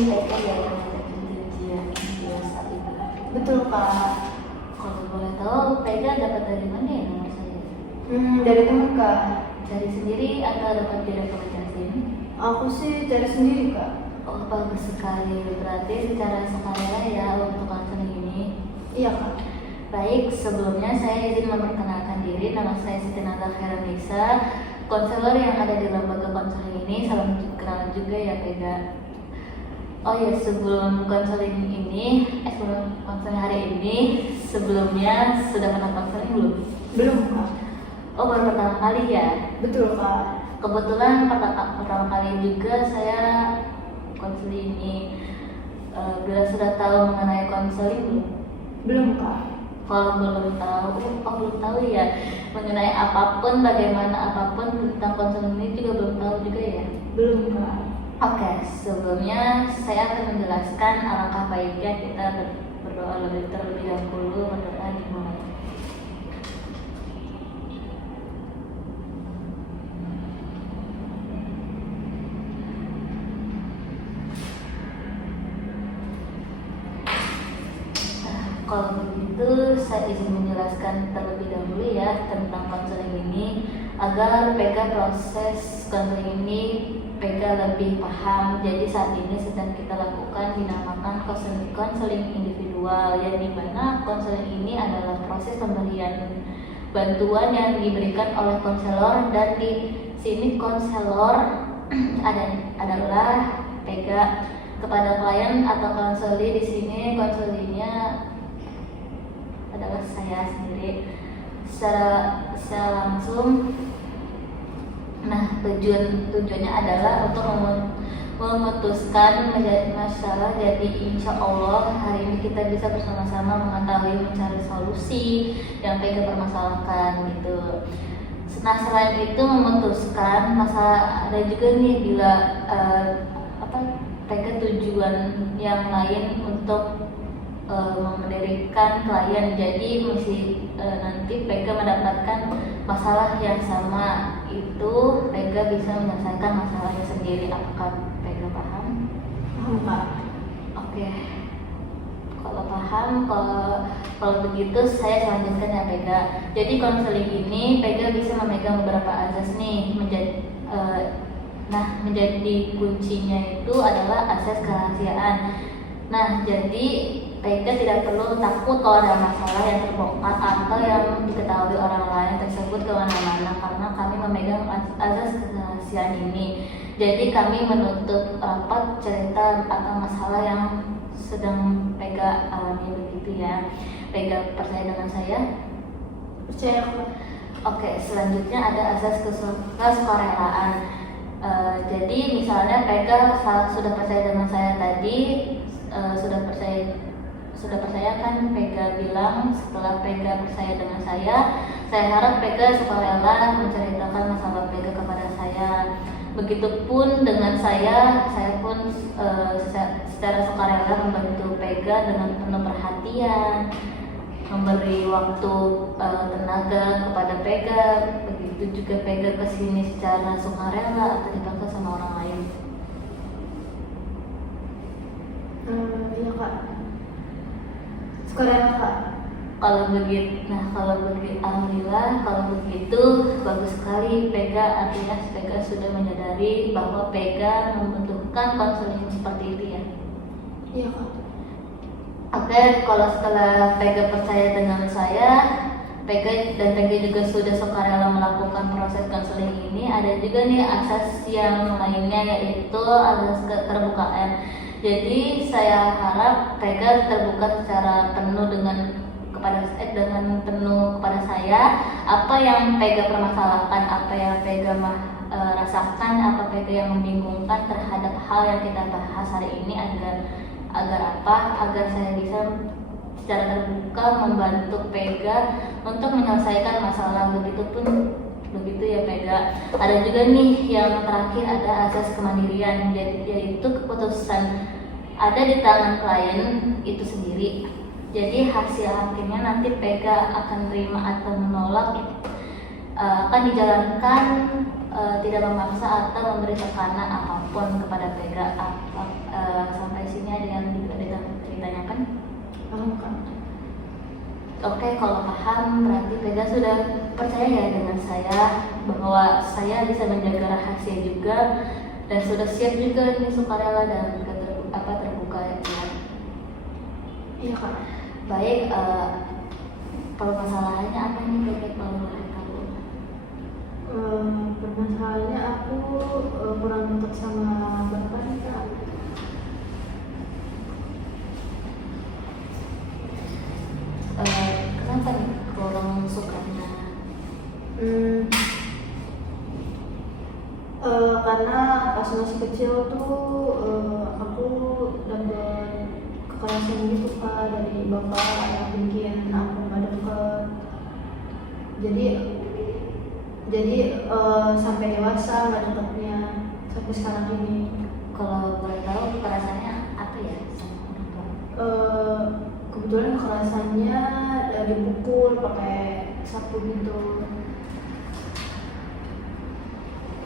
Pega ya yang ngajakin ujian biasa itu. Betul Kak. Kalau boleh tahu, Pega dapat dari mana ya nomor saya? Dari teman Kak. Cari sendiri atau dapat di rekomendasi? Aku sih cari sendiri Kak. Oh, bagus sekali. Berarti secara sukarela ya untuk konseling ini. Iya Kak. Baik, sebelumnya saya izin memperkenalkan diri. Nama saya Siti Natal Khairanisa, konselor yang ada di lembaga konseling ini. Salam kenal juga ya Pega. Oh ya, sebelum konseling hari ini, sebelumnya sudah pernah konseling belum? Belum Kak. Oh, baru pertama kali ya? Betul Kak. Kebetulan pertama kali juga saya konseling ini. Bila sudah tahu mengenai konseling belum? Belum Kak. Kalau belum tahu ya mengenai apapun, bagaimana apapun tentang konseling ini juga belum tahu juga ya. Belum Kak. Oke, sebelumnya saya akan menjelaskan alangkah baiknya kita berdoa terlebih dahulu. Berdoa dimulai. Kalau begitu, saya izin menjelaskan terlebih dahulu ya tentang konseling ini agar Pega proses konseling ini Pega lebih paham. Jadi saat ini sedang kita lakukan dinamakan konseling individual, yang dimana konseling ini adalah proses pemberian bantuan yang diberikan oleh konselor, dan di sini konselor adalah Pega kepada klien atau konseli. Di sini konselinya adalah saya sendiri secara langsung. Nah, tujuannya adalah untuk memutuskan masalah. Jadi insya Allah hari ini kita bisa bersama-sama mengetahui mencari solusi yang Pega permasalahkan gitu. Nah, selain itu memutuskan masalah, ada juga nih bila Pega tujuan yang lain untuk mendirikan klien. Jadi nanti Pega mendapatkan masalah yang sama, itu Pega bisa menyelesaikan masalahnya sendiri. Apakah Pega paham? Paham Kak. Oke. Kalau paham, kalau begitu saya lanjutkan ya Pega. Jadi konseling ini Pega bisa memegang beberapa azas nih. Menjadi kuncinya itu adalah asas kerahasiaan. Nah, jadi Pega tidak perlu takut kalau ada masalah yang terbongkar atau yang diketahui orang lain tersebut kemana-mana, karena kami memegang azas kerahasiaan ini. Jadi kami menutup rapat cerita atau masalah yang sedang Pega alami, begitu ya. Pega percaya dengan saya? Percaya Kak. Oke, selanjutnya ada azas kesukarelaan. Jadi misalnya Pega sudah percaya dengan saya tadi, sudah percaya kan Pega bilang. Setelah Pega percaya dengan saya harap Pega sukarela menceritakan masalah Pega kepada saya. Begitupun dengan saya pun secara sukarela membantu Pega dengan penuh perhatian, memberi waktu tenaga kepada Pega. Begitu juga Pega kesini secara sukarela atau dipaksa sama orang lain. Iya Kak. Sukarela Kak. Alhamdulillah, kalau begitu bagus sekali Pega. Artinya Pega sudah menyadari bahwa Pega membutuhkan konseling seperti itu ya. Iya Kak. Oke, kalau setelah Pega percaya dengan saya, Pega juga sudah sukarela melakukan proses konseling ini, ada juga nih asas yang lainnya, yaitu asas keterbukaan. Jadi saya harap Pega terbuka secara penuh kepada saya, apa yang Pega permasalahkan, apa yang Pega rasakan, apa Pega yang membingungkan terhadap hal yang kita bahas hari ini, agar saya bisa secara terbuka membantu Pega untuk menyelesaikan masalah. Begitu ya Pega. Ada juga nih yang terakhir, ada asas kemandirian, yaitu keputusan ada di tangan klien itu sendiri. Jadi hasil akhirnya nanti Pega akan terima atau menolak akan dijalankan, tidak memaksa atau memberi tekanan apapun kepada Pega. sampai sini ada yang ditanyakan? Paham kak? Oke, kalau paham berarti Vega sudah percaya ya dengan saya bahwa saya bisa menjaga rahasia juga dan sudah siap juga nih sukarela dan terbuka ya. Iya kak. Baik, kalau masalahnya apa nih Vega kalau boleh tahu? Permasalahannya aku kurang dekat sama bapak nih kak. Kenapa nih kurang sukanya? Karena pas masih kecil tuh aku dapet kekerasan gitu kak dari bapak yang bikin aku nggak deket. Jadi sampai dewasa nggak deketnya sampai sekarang ini. Kalau boleh tahu kekerasannya apa ya sama orang tua? Kebetulan kekerasannya dipukul pakai sapu gitu.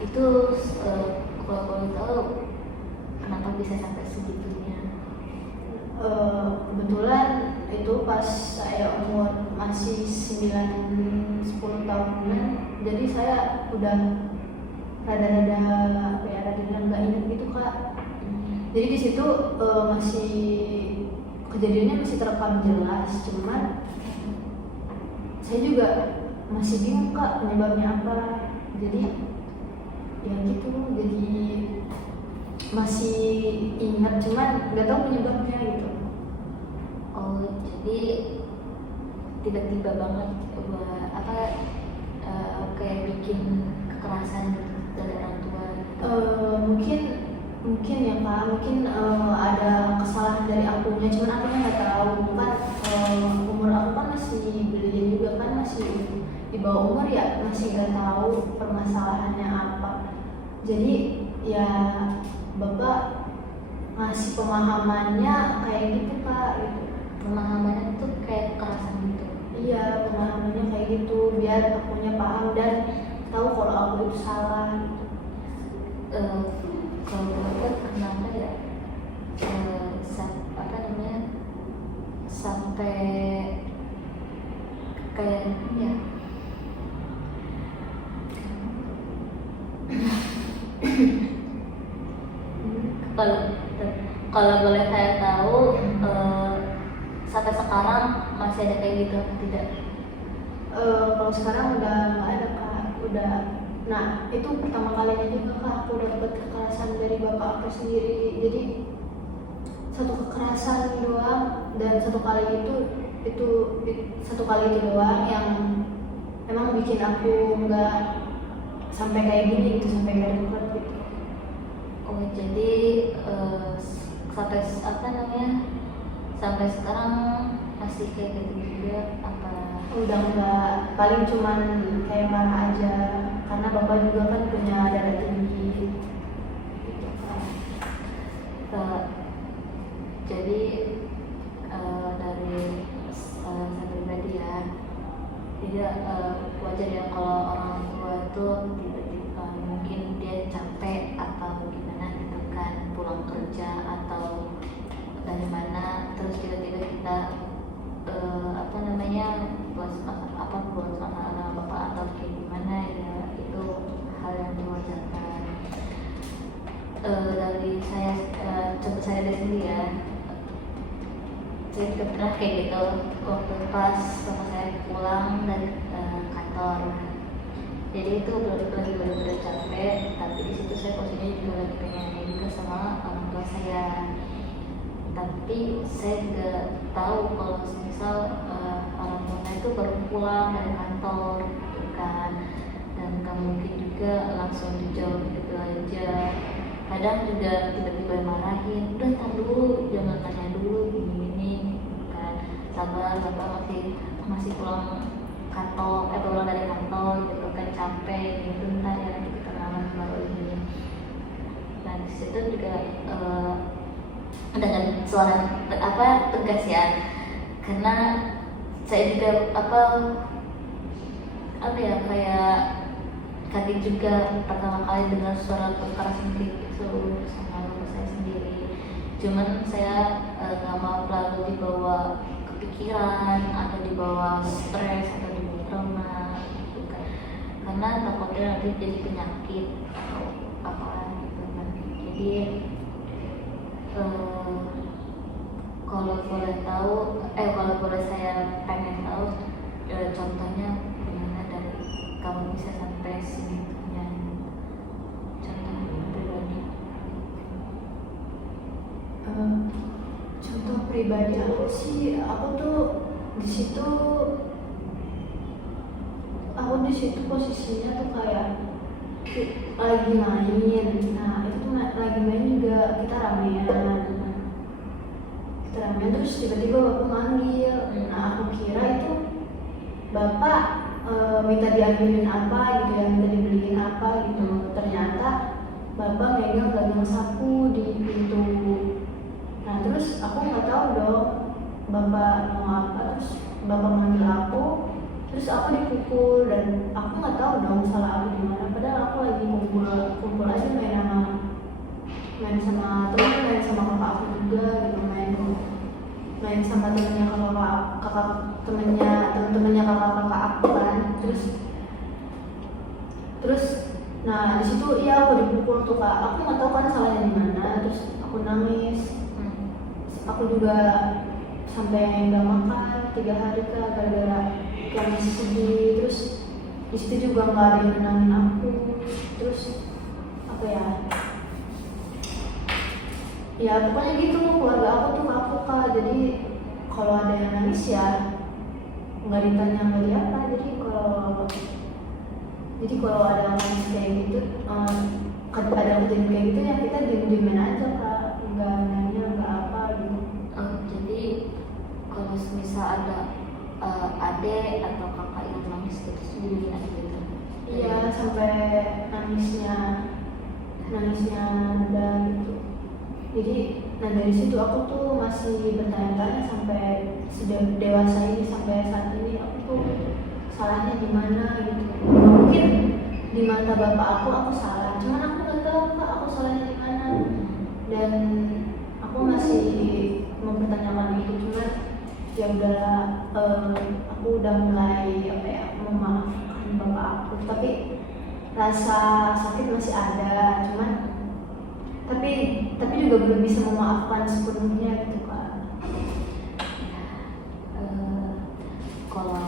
Itu kalau boleh tahu kenapa bisa sampai segitunya? Kebetulan itu pas saya umur masih 9-10 tahunan, jadi saya udah rada-rada apa ya, rada-rada nggak ingat gitu kak. Jadi di situ masih kejadiannya masih terekam jelas, cuman saya juga masih bingung kak penyebabnya apa. Jadi ya gitu, jadi masih ingat cuman nggak tahu penyebabnya gitu. Oh, jadi tiba-tiba banget kayak bikin kekerasan gitu dari orang tua gitu. Mungkin ya kak, mungkin ada kesalahan dari akunya, cuman akunya nggak tahu kan. Umur aku kan masih belia juga kan, masih di bawah umur ya, masih nggak tahu permasalahannya apa. Jadi ya bapak ngasih pemahamannya kayak gitu kak gitu. Pemahamannya tuh kayak kekerasan gitu. Iya, pemahamannya kayak gitu biar akunya paham dan tahu kalau aku itu salah. Kalau boleh kenapa ya sampai kayak ya kalau kalau boleh saya tahu sampai sekarang masih ada kayak gitu atau tidak? Kalau sekarang udah nggak ada kak, udah. Nah itu pertama kalinya juga kak aku dapat kekerasan dari bapak aku sendiri. Jadi satu kekerasan doang, dan satu kali itu doang yang emang bikin aku nggak sampai kayak gini gitu, sampai nggak deket gitu. Oh, jadi sampai sekarang masih kayak gitu juga apa? Udah nggak, paling cuman kayak marah aja karena bapak juga kan punya darah tinggi gitu kan. Jadi dari saya pribadi ya, tidak wajar ya kalau orang tua itu tiba-tiba mungkin dia capek atau gimana gitu kan, pulang kerja atau dari mana, terus tiba-tiba kita buat masalah sama bapak atau kayak gimana ya, itu hal yang diwajarkan. Dari saya contoh saya dari sini ya, saya juga pernah kayak gitu waktu pas saya pulang dari kantor. Jadi itu lagi benar-benar capek, tapi di situ saya posisinya juga lagi pengen juga sama orang tua saya. Tapi saya nggak tahu kalau misal orang tua saya itu baru pulang dari kantor gitu kan, dan nggak mungkin juga langsung dijawab gitu aja. Kadang juga tiba-tiba marahin, udah tar dulu, jangan tanya dulu gini-gini gitu kan, sabar, bapak masih pulang pulang dari kantor gitu kan, capek gitu, ntar ya nanti kita kenalan baru ini. Nah di situ juga dengan suara tegas ya, karena saya juga kayak kaget juga pertama kali dengar suara kekerasan kayak gitu sama bapak saya sendiri. cuman saya nggak mau terlalu dibawa kepikiran atau dibawa stres atau dibawa trauma gitu kan, karena takutnya nanti jadi penyakit atau apa gitu kan. Jadi kalau boleh tahu, kalau boleh saya pengen tahu contohnya gimana dari kamu bisa sampai segitunya, contoh pribadi. Contoh pribadi aku sih, aku tuh di situ posisinya tuh kayak lagi main. Nah itu tuh lagi main juga kita ramean terus tiba-tiba bapak manggil. Nah aku kira itu bapak minta diambilin apa gitu ya, minta dibeliin apa gitu. Ternyata bapak megang gagang sapu di pintu. Nah terus aku nggak tahu dong bapak mau apa, terus bapak manggil aku, terus aku dipukul dan aku nggak tahu dong salah aku di mana. Padahal aku lagi kumpul aja main sama teman, main sama kakak aku juga gitu, main sama temennya temennya kakak aku kan. Terus nah di situ iya aku dipukul tuh kak, aku nggak tahu kan salahnya di mana. Terus aku nangis, aku juga sampai nggak makan 3 hari kak gara-gara kami sedih. Terus di situ juga nggak ada yang nenangin aku. Terus apa ya pokoknya gitu, keluarga aku tuh kapok kak. Jadi kalau ada yang nangis ya nggak ditanya nggak diapa. Jadi kalau ada yang nangis kayak gitu, ada kejadian kayak gitu ya kita diem-diemin aja kak, nggak nanya nggak apa gitu. Jadi kalau misal ada adik atau kakak yang nangis gitu sendiri aja gitu. Iya sampai nangisnya ada gitu. Jadi dari situ aku tuh masih bertanya-tanya sampai sudah dewasa ini, sampai saat ini aku tuh salahnya di mana gitu. Mungkin di mata bapak aku salah, cuman aku nggak tahu kak aku salahnya di mana. Dan aku masih mempertanyakan itu, cuman ya udahlah, aku udah mulai memaafkan bapak aku, tapi rasa sakit masih ada, cuman tapi juga belum bisa memaafkan sepenuhnya gitu kak. Kalau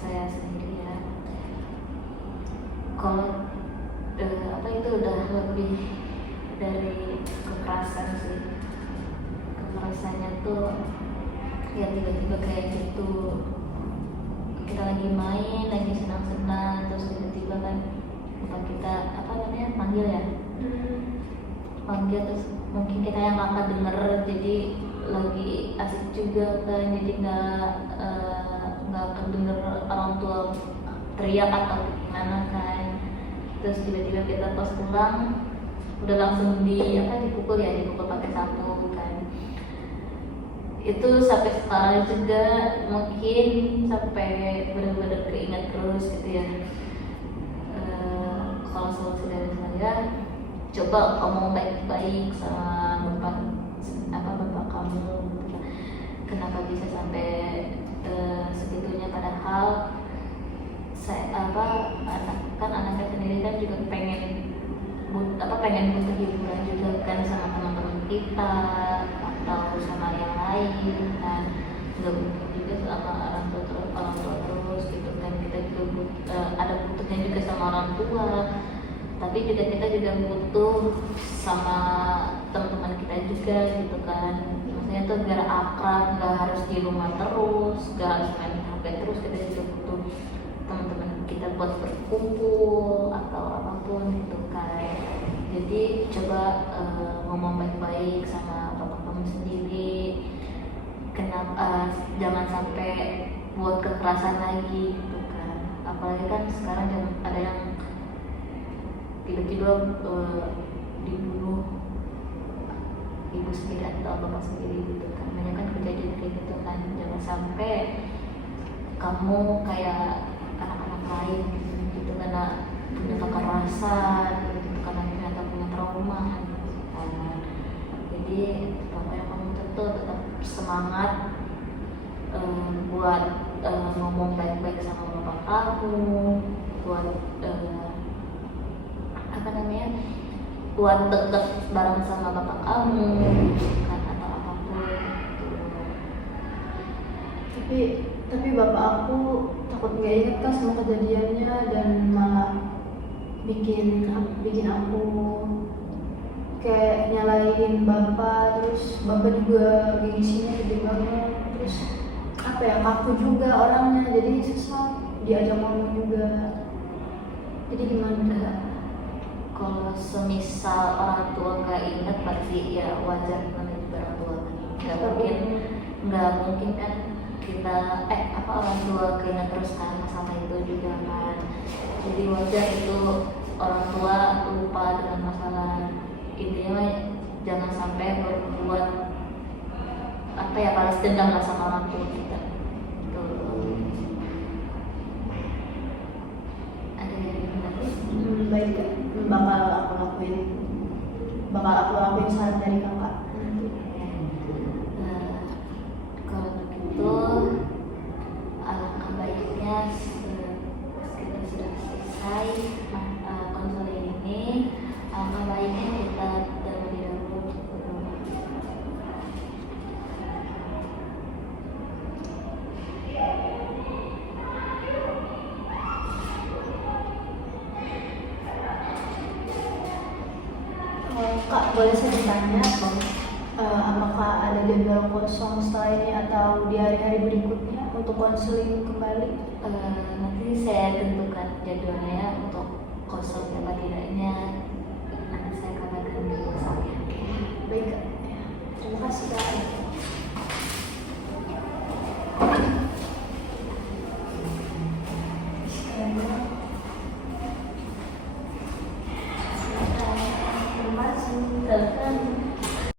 saya sendiri ya, kalau itu udah lebih dari kekerasan sih. Kekerasannya tuh ya tiba-tiba kayak gitu, kita lagi main, lagi senang-senang, terus tiba-tiba kan bapak kita panggil ya, panggil terus mungkin kita yang kakak denger, jadi lagi asik juga kan, jadi nggak kedenger orang tua teriak atau gimana kan. Terus tiba-tiba kita pas pulang udah langsung dipukul pakai sapu kan. Itu sampai sekarang juga mungkin sampai benar-benar keinget terus gitu ya. Kalau solusi dari saya, coba ngomong baik-baik sama bapak kamu, kenapa bisa sampai segitunya, padahal anaknya sendiri kan juga pengen butuh hiburan juga kan sama teman-teman kita atau sama yang lain kan, nggak mungkin juga sama orang tua terus gitu kan. Kita juga ada butuhnya juga sama orang tua, tapi juga kita juga butuh sama teman-teman kita juga gitu kan. Maksudnya tuh biar akrab, nggak harus di rumah terus, nggak harus main HP terus. Kita juga butuh teman-teman kita buat berkumpul atau apapun gitu kan. Jadi coba ngomong baik-baik sama bapak kamu sendiri, kenapa jangan sampai buat kekerasan lagi gitu kan. Apalagi kan sekarang ada yang tiba-tiba dibunuh ibu sendiri atau bapak sendiri gitu kan. Banyak kan kejadian kayak gitu kan. Jangan sampai kamu kayak anak-anak lain gitu karena punya kekerasan gitu, karena ternyata punya trauma gitu kan. Jadi pokoknya kamu tetap semangat buat ngomong baik-baik sama bapak kamu, buat apa namanya, buat deket bareng sama bapak kamu kan, atau apapun gitu. Tapi bapak aku takut nggak inget kan sama kejadiannya dan malah bikin aku kayak nyalain bapak, terus bapak juga gengsinya gede banget, terus apa ya, kaku juga orangnya, jadi susah diajak ngomong juga. Jadi gimana? Kalau semisal orang tua nggak ingat pasti ya wajar, namanya juga orang tua kan. Nggak mungkin kan kita orang tua keinget terus kan masalah itu juga kan. Jadi wajar itu orang tua lupa dengan masalah. Intinya jangan sampai berbuat balas dendam lah sama orang tua kita. Ada yang lagi? Baik ya, bakal aku lakuin saran dari kakak. Kalau begitu alangkah baiknya kita sudah selesai konseling ini. Alangkah baiknya kita terlebih dahulu berdoa. Kak, boleh saya bertanya, apakah ada jadwal kosong setelah ini atau di hari-hari berikutnya untuk konseling kembali? Nanti saya tentukan jadwalnya untuk kosong apa tidaknya. Nanti saya kabarkan di WhatsApp ya. Baik, Kak. Terima kasih, Kak.